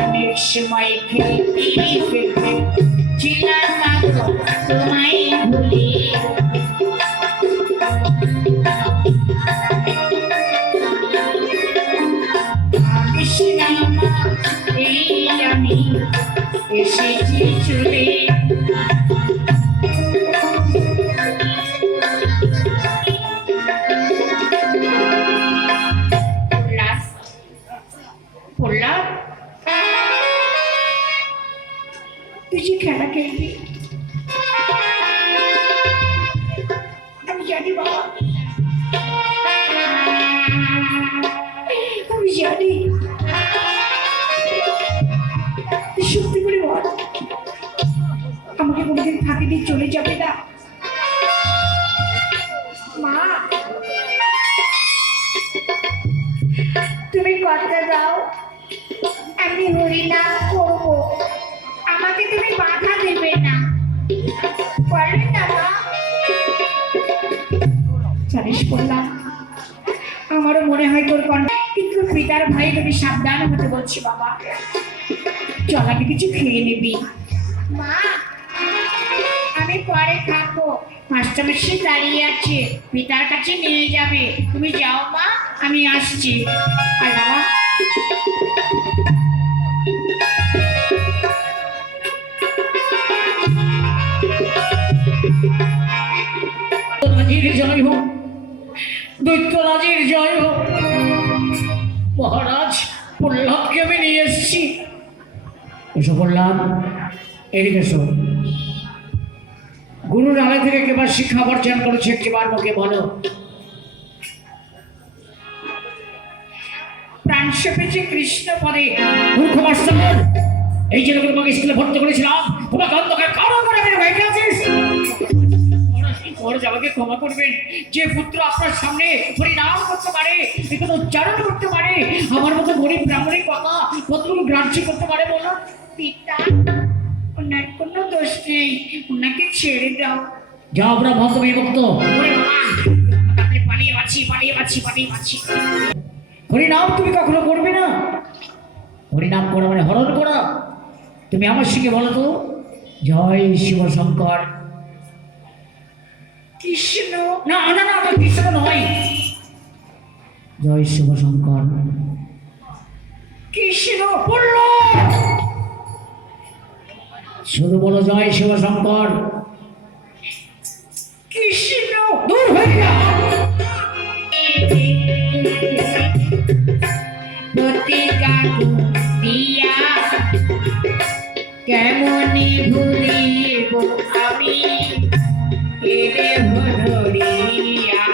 অনেক সময় খেলতে খেলতে ছিলাম মাগো তোমায় ভুলে, এই আমি এসেছি চলে। তুই যে খেলা খেলবি আমি জানি বাবা, আমি জানি। সত্যি করে বল, আমাকে কোনোদিন ফাঁকি দিয়ে চলে যাবে না মা? তুমি কথা দাও আমি হরিনাম করবো, আমাকে তুমি বাধা দেবে না, বলে না মা? জানিস বললাম, আমারও মনে হয় তোর কণ্ঠ, কিন্তু পিতার ভাই তুমি সাবধান হতে বলছি বাবা। চল আমি কিছু খেয়ে নিবি। মা আমি পরে খাবো, মাস্টারমশাই দাঁড়িয়ে আছে, পিতার কাছে নিয়ে যাবে। তুমি যাও মা, আমি আসছি। আর বাবা জয় হোক, দৈত্যরাজের জয় হোক। মহারাজ প্রহ্লাদকে আমি নিয়ে এসেছি। এসো প্রহ্লাদ, এদিকে এসো। গুরুর আড়াই থেকে কেবার শিক্ষা অর্জন করেছে একটিবার মুখে বলো। প্রাণ সেপেছে কৃষ্ণ পদে। মূর্খ মাস্টার, এই জন্য তোমাকে স্কুলে ভর্তি করেছিলাম, তোমাকে অন্ধকার কারো করে আমি ভেঙে আছিস। আমাকে ক্ষমা করবেন, যে পুত্র আপনার সামনে হরিনাম করতে পারে, এগুলো উচ্চারণ করতে পারে, আমার মতো গরিব ব্রাহ্মণের কথা কতগুলো গ্রাহ্য করতে পারে বলো। পিতা ওনার কোনো দোষ নেই, ওনাকে ছেড়ে দাও। যাও ব্রাহ্মণ, তুমি ভক্ত। পালিয়ে পাচ্ছি। হরিনাম তুমি কখনো করবে না? হরিনাম করা মানে হরণ করা। তুমি আমার সঙ্গে বলো তো, জয় শিব শঙ্কর। কৃষ্ণ না না না, কৃষ্ণ নয়, জয় শিব শঙ্কর। কৃষ্ণ বলল, শুধু বলো জয় শিব শঙ্কর। কৃষ্ণ দূর হয়ে যা। দিয়া কেমনে ভুলিব আমি এরে ভরিয়া।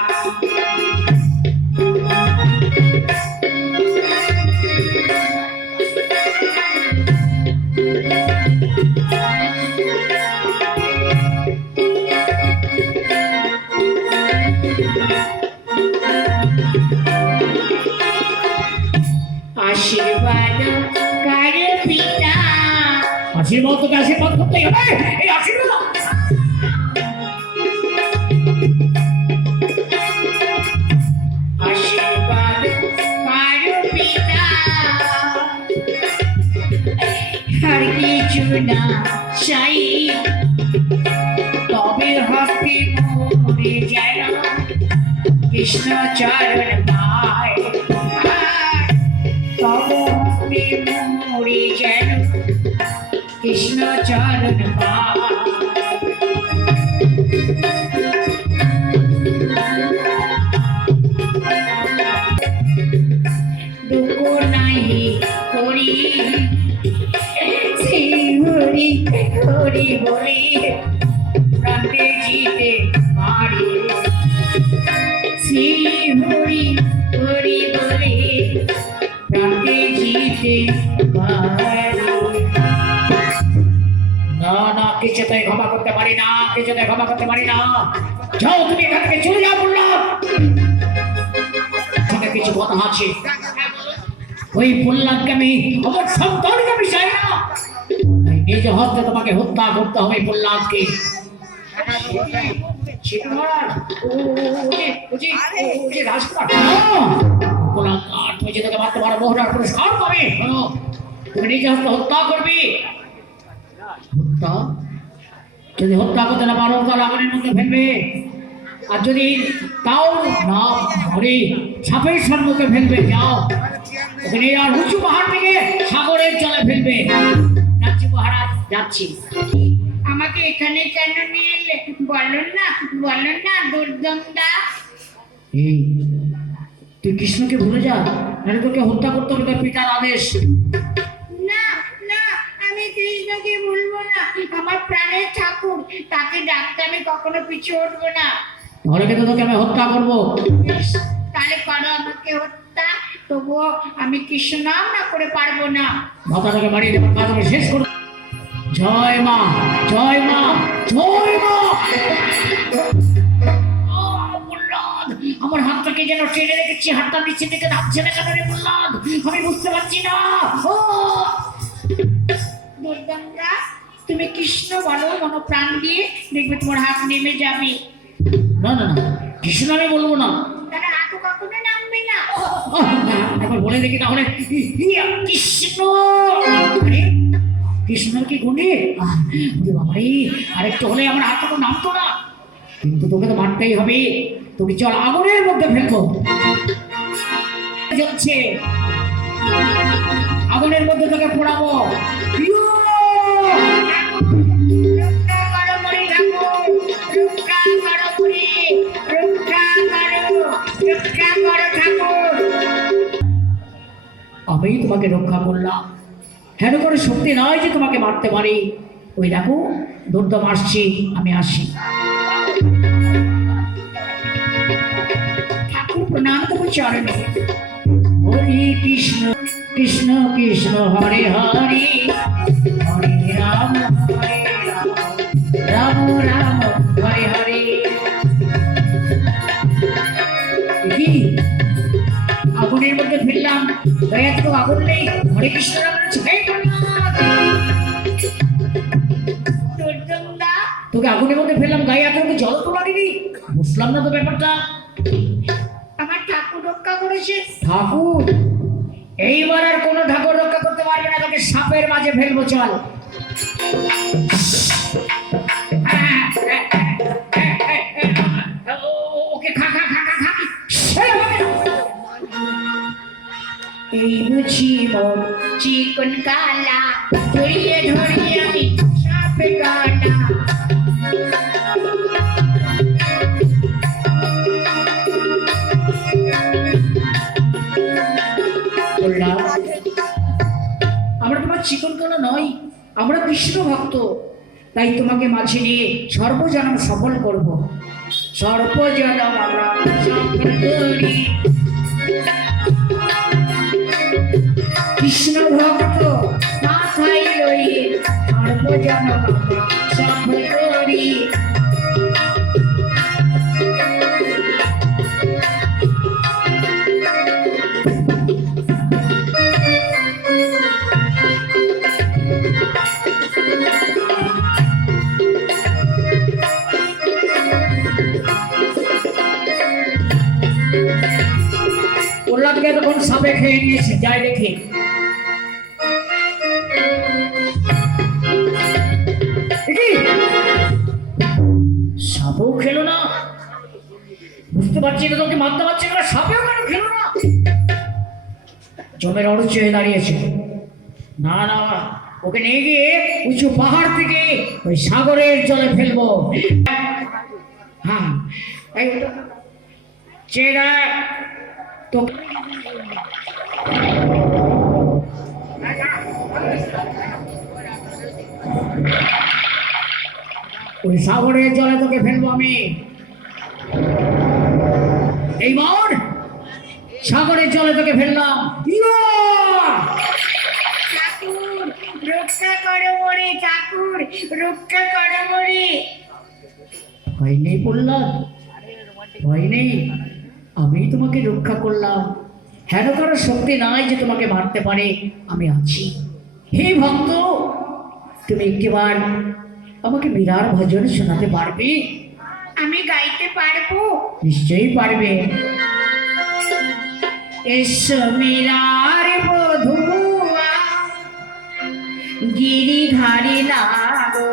আশীর্বাদ করে পিতা, আশীর্বাদ তোকে আশীর্বাদ করতেই হবে। এই আশীর্বাদ আর কিছু না চাই, তবে হস্তে মরে যেন কৃষ্ণ চরণ পায়। তবে হস্তে মরে যেন কৃষ্ণ চরণ পায়। দুঃখ নাহি করি হরি হরি বলি, প্রান্তে জিতে পারি। শ্রী হরি হরি বলি, প্রান্তে জিতে পারি। না না, কিছুতেই ক্ষমা করতে পারি না, কিছুতেই ক্ষমা করতে পারি না। যাও তুমি এখান থেকে চলে যাও বললাম। কিছু কথা আছে, ওই প্রহ্লাদকে আমি আমার সন্তানকে আমি চাই না। নিজ হস্তে তোমাকে হত্যা করতে হবে প্রহ্লাদকে। রাজকুমার আর তুমি যে তোকে মারতে পারো মোহরার পুরস্কার পাবে। শোনো, তুমি নিজে হত্যা হত্যা করবি। হত্যা যদি হত্যা করতে না পারো তাহলে আগুনের মধ্যে ফেলবে, আর যদি তাও না ধরে সাপের সম্মুখে ফেলবে। যাও ওকে নিয়ে আর উঁচু পাহাড় থেকে সাগরের জলে ফেলবে। যাচ্ছি মহারাজ, যাচ্ছি। আমাকে এখানে কেন নিয়ে এলে? বলো না দুর্দমদা। এই তুই কৃষ্ণকে ভুলে যা, নাহলে তোকে হত্যা করতে হবে তোর পিতার আদেশ। না না, আমি কৃষ্ণকে ভুলবো না। আমার প্রাণের ঠাকুর, তাকে ডাকতে আমি কখনো পিছু উঠবো না। তাহলে কিন্তু তোকে আমি হত্যা করবো। বেশ, তাহলে করো আমাকে হত্যা, তবুও আমি কৃষ্ণ নাম না করে পারবো না। মাথাটাকে বাড়িয়ে দেবার কাজ আমি শেষ করব। জয় মা, জয় মা, জয় মা। প্রহ্লাদ, আমার হাতটাকে যেন টেনে রেখেছি, হাতটা নিচে থেকে নামছে না কেন রে প্রহ্লাদ? আমি বুঝতে পারছি না। দুর্দমদা, তুমি কৃষ্ণ বলো মনো প্রাণ দিয়ে, দেখবে তোমার হাত নেমে যাবে। না না না, কৃষ্ণ আমি বলবো না। তাহলে হাতও কখনো নামবে না। একবার বলে দেখি তাহলে। কৃষ্ণ, আরে কৃষ্ণ কি গুণে? বাবারে, আরেকটু হলে আমার হাতটা তো নামতো না। কিন্তু তোকে তো মারতেই হবে। তোকে চল আগুনের মধ্যে ফেলবো। জ্বলছে, আগুনের মধ্যে তোকে পোড়াবো। রক্ষা করো মরি ঠাকুর, রক্ষা করো মরি, রক্ষা করো ঠাকুর। আমি তোমাকে রক্ষা করলাম, হেন করে শক্তি নয় যে তোমাকে মারতে পারি। ওই দেখো দুর্দম আসছি, আমি আসি। ঠাকুর প্রণাম তোমার চরণে। হরে কৃষ্ণ কৃষ্ণ কৃষ্ণ হরে হরে, হরে রাম হরে রাম, রাম রাম হরে হরে। কি আগুনের মধ্যে ফেললাম, গায়ে তো আগুন নেই। হরে কৃষ্ণ রাম ছাই দুর্দমদা, তোকে আগুনের মধ্যে ফেললাম, গায়ে এত জল তো লাগেনি। বুঝলাম না তো ব্যাপারটা। আমার ঠাকুর রক্ষা করেছে। ঠাকুর? এইবার আর কোনো ঠাকুর রক্ষা করতে পারবে না, তোকে সাপের মাঝে ফেলবো। চল। ওকে খা খা খা খা খা। এই বুঝি মোর চিকন কালা, ধরিয়ে ধরিয়ে আমি সাপে কাটা। আমরা তোমার চিকন কালা নয়, আমরা কৃষ্ণ ভক্ত। তাই তোমাকে মাঝে নিয়ে সর্বজনম সফল করব। সর্বজনম আমরা সফল করি। কৃষ্ণ ভক্ত মাথায় লইয়ে সর্বজনম আমরা সফল করি। প্রহ্লাদকে তখন সাপে খেয়ে নিয়েছে, যাই দেখে। সাপও খেলো না? বুঝতে পারছি না, তোকে মারতে পারছি না, সাপেও কেন খেলো না? জমের অরুচ হয়ে দাঁড়িয়েছে। না না, ওকে নিয়ে গিয়ে উঁচু পাহাড় থেকে ওই সাগরের জলে ফেলবো। হ্যাঁ, এই চেরা তো ওই সাগরের জলে তোকে ফেলবো আমি। এইবার সাগরের জলে তোকে ফেললাম। ঠাকুর রক্ষা করো মরি, ঠাকুর রক্ষা করো মরি। ভয় নেই প্রহ্লাদ, ভয় নেই। আমি তোমাকে রক্ষা করলাম। হেন করার শক্তি নাই যে তোমাকে মারতে পারে, আমি আছি। হে ভক্ত, তুমি একটিবার আমাকে বিরাট ভজন শোনাতে পারবে? আমি গাইতে পারবো। নিশ্চয়ই পারবে। এসো মিলার বধুয়া গিরিধারী লাগো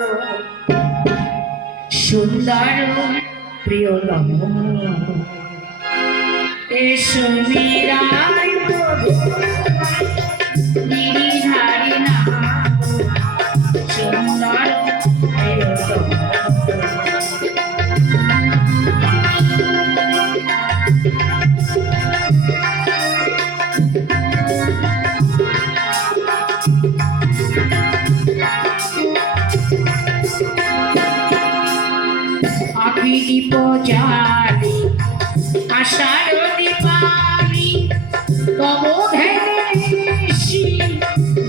সুন্দর প্রিয়তম এসো মিলার বধুয়া গিরিধারী লাগো সুন্দর প্রিয়তম আখি দীপ জালি আষাঢ় দীপালি তব ধ্যানেশি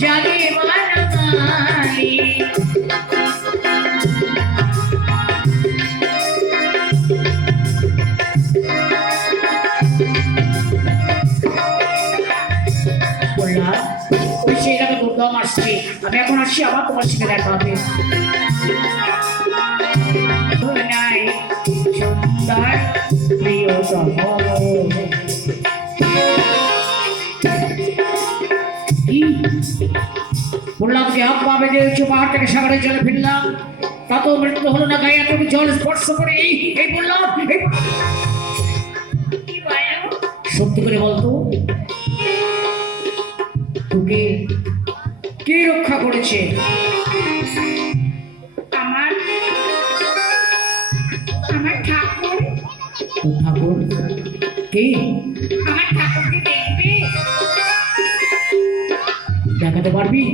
জাগে বারবালি বললাম ওই সেটাকে দুর্গম আসছে আমি এখন আসছি আবার তোমার সাথে দেখা হবে নাই সুন্দর প্রিয়তম বললাম যে হাত পা বেঁধে উঁচু পাহাড় থেকে সাগরে জলে ফিরলাম তা তো মৃত্যু হলো না গায়ে তুমি জল স্পর্শ করে এই বললাম সত্যি করে বলতো তোকে কে রক্ষা করেছে আমার ঠাকুর ঠাকুর কে আমার ঠাকুরকে দেখবি দেখাতে পারবি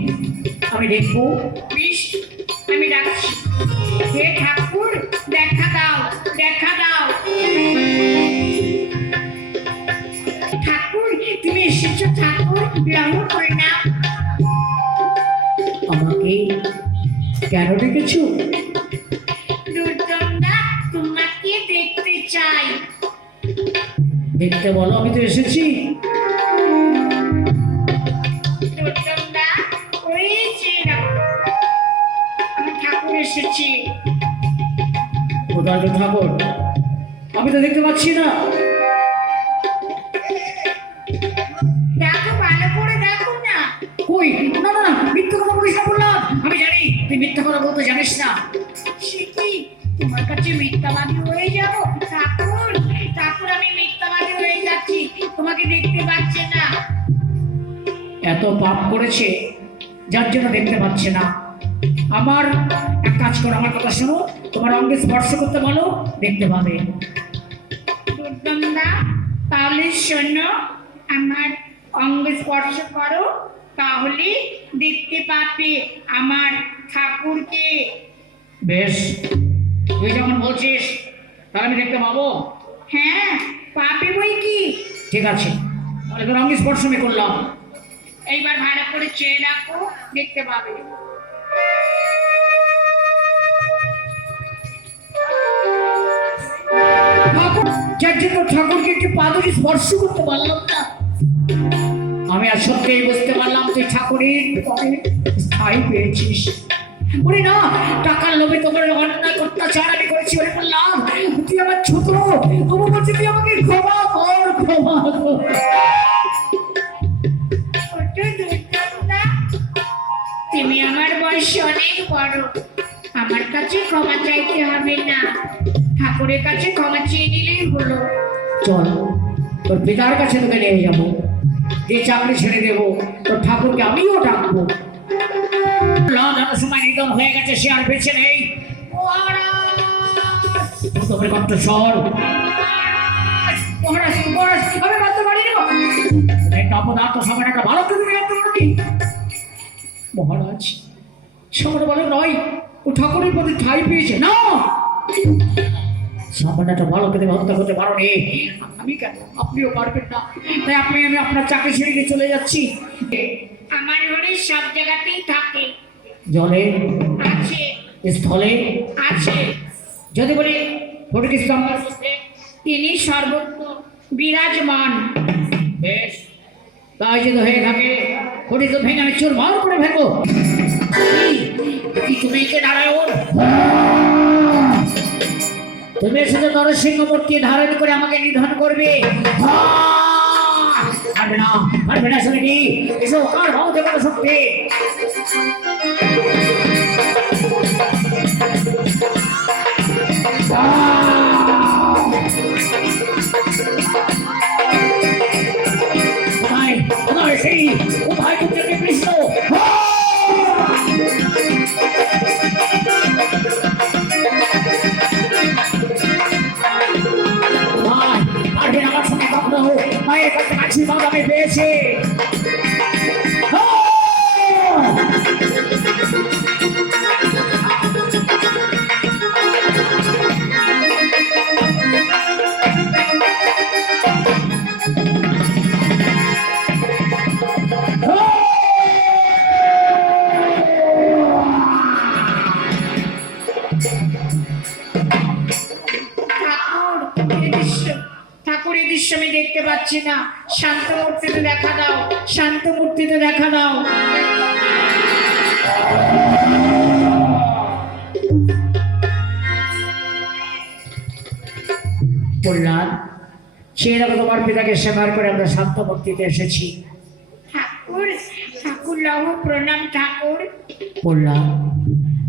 আমি দেখবো বেশ আমি ডাকছি হে ঠাকুর দেখা দাও ঠাকুর তুমি এসেছো ঠাকুর গ্রহণ করে নাও আমাকে কেন ডেকেছো দুর্গন্ধা তোমাকে দেখতে চাই দেখতে বলো আমি তো এসেছি দুর্গন্ধা ওই যে আমি ঠাকুর এসেছি কোথায় তো ঠাকুর আমি তো দেখতে পাচ্ছি না দেখো ভালো করে দেখো না কই না না মিথ্যা কথা বলিস না বললাম আমি জানি তুই মিথ্যা কথা বলতে জানিস না সে কি তোমার কাছে মিথ্যাবাদী হয়ে যাব ঠাকুর আমি মিথ্যাবাদী হয়ে যাচ্ছি তোমাকে দেখতে পাচ্ছে না এত পাপ করেছে যার জন্য দেখতে পাচ্ছে না আমার এক কাজ করো আমার কথা শোনো তোমার অঙ্গে স্পর্শ করতে বলো দেখতে পাবে দুর্গন্ধা তাহলে শোনো আমার অঙ্গে স্পর্শ করো তাহলে দেখতে পাবে আমার ঠাকুরকে বেশ তুই যখন বলছিস তাহলে আমি দেখতে পাবো হ্যাঁ পাবে বই কি ঠিক আছে তাহলে তোর অঙ্গে স্পর্শ আমি করলাম এইবার ভালো করে চেয়ে রাখো দেখতে পাবে যার জন্য ঠাকুরকে একটু পাদুরি স্পর্শ করতে পারলাম না আমি আর সত্যিই বুঝতে পারলাম তুই ঠাকুরের পরে স্থায়ী পেয়েছিস বলি না টাকার লোভে তোমার অন্যায় অত্যাচার আমি করেছি বলে বললাম তুই আমার ছোট তবু বলছি তুই আমাকে ক্ষমা কর তুমি আমার বয়স অনেক বড় আমার কাছে ক্ষমা চাইতে হবে না ঠাকুরের কাছে ক্ষমা চেয়ে নিলেই হলো চল তোর পিতার কাছে তোকে নিয়ে যাবো যে চাকরি ছেড়ে দেবো তোর ঠাকুরকে আমিও ডাকবো সময় নিধন হয়ে গেছে সে আর বেঁচে নেই কণ্ঠস্বর আমি মারতে পারি একটা অপদার্থ সময়টা ভালো করে মহারাজ সময় বলে নয় ও ঠাকুরের প্রতি ঠাঁই পেয়েছে না সামান্যটা ভালো করে হত্যা করতে পারো নি আমি কেন আপনিও পারবেন না তাই আমি আপনার চাকরি ছেড়ে দিয়ে চলে যাচ্ছি আমার ঘরে সব জায়গাতেই থাকে জলে আছে স্থলে আছে যদি বলি ফটিক স্তম্ভের মধ্যে তিনি সর্বত্র বিরাজমান বেশ তাই যদি হয়ে থাকে ফটিক ভেঙে আমি চুরমার করে ফেলবো তুমি কে নারায়ণ তুমি শুধু নরসিংহ মূর্তি ধারণ করে আমাকে নিধন করবে পারবে না, পারবে না শুনে কি? এসো, কার ভাবতে পারো শক্তি? কোথায়, কোথায় সেই, কোথায় পুত্রকে কৃষ্ণ? কোথায়? পারবে না আমার সঙ্গে কখনো, মায়ের কাছে আশীর্বাদ আমি পেয়েছি। ঠাকুর এই দৃশ্য আমি দেখতে পাচ্ছি না। শান্ত মূর্তিতে দেখা দাও, শান্ত মূর্তিতে দেখা দাও। বললাম সেই রকম তোমার পিতাকে সেবার করে আমরা শান্ত ভক্তিতে এসেছি। ঠাকুর, ঠাকুর লহ প্রণাম ঠাকুর। বললাম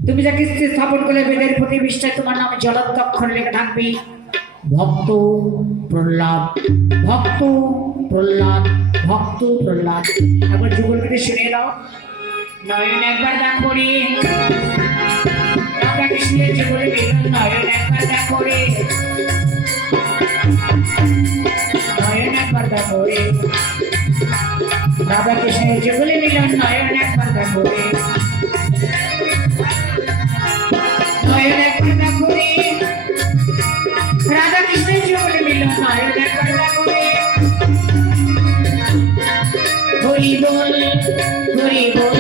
তুমি যাকে স্থাপন করলে বেদের প্রতি বিষ্ঠায় তোমার নামে জলদক্ষর লেখা থাকবে ভক্ত প্রহ্লাদ, ভক্ত প্রহ্লাদ, ভক্ত প্রহ্লাদ। একবার যুগল করে শুনে দাও। নয়ন একবার দেখো রে, রাধা কৃষ্ণের যুগলে মিলন। নয়ন একবার দেখো রে, নয়ন একবার দেখো রে, রাধা কৃষ্ণের যুগলে মিলন। নয়ন একবার দেখো রে, নয়ন একবার দেখো রে, রাধা কৃষ্ণের যুগলে মিলন। নয়ন একবার দেখো রে। হরি বল, হরি বল,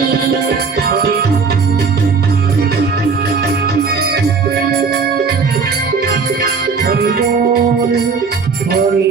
হরি বল, হরি